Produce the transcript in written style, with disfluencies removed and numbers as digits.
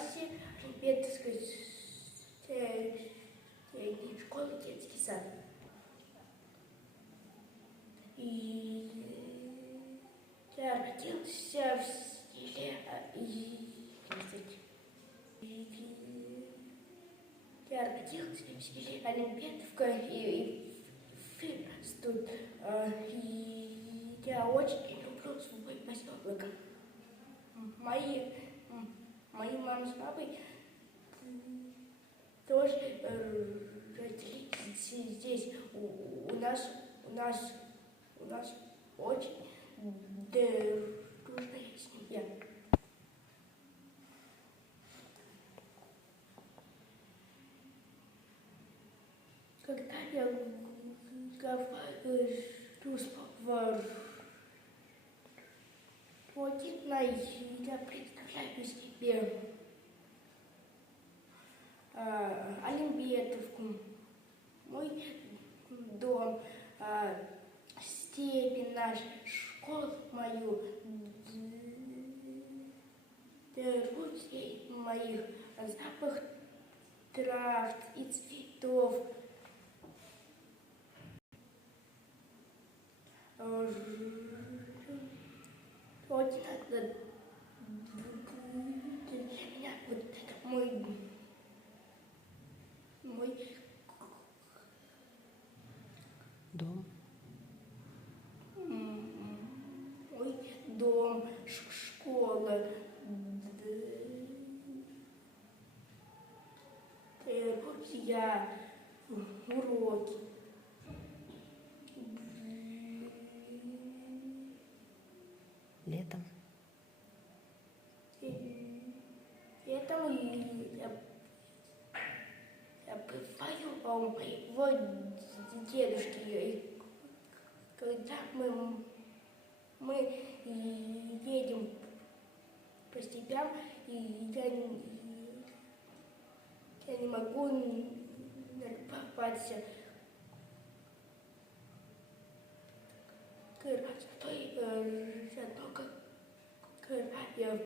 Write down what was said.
классе Олимпийской средней школы детский сад. И я родился в селе Олимпиадовка и тут. И я очень люблю свой поселок. Мои мама с папой тоже родились здесь. У нас очень дружная семья. Когда я говорю с поворотной, я представляю себе Олимпиадовку, мой дом, степень нашу, школу мою, друзей моих, запах трав и цветов. Родина для меня вот это мой дом. Мой дом, школа, друзья, уроки. Летом. Летом я бываю у моего дедушки, когда мы едем по степям, и я не могу нарваться к краю.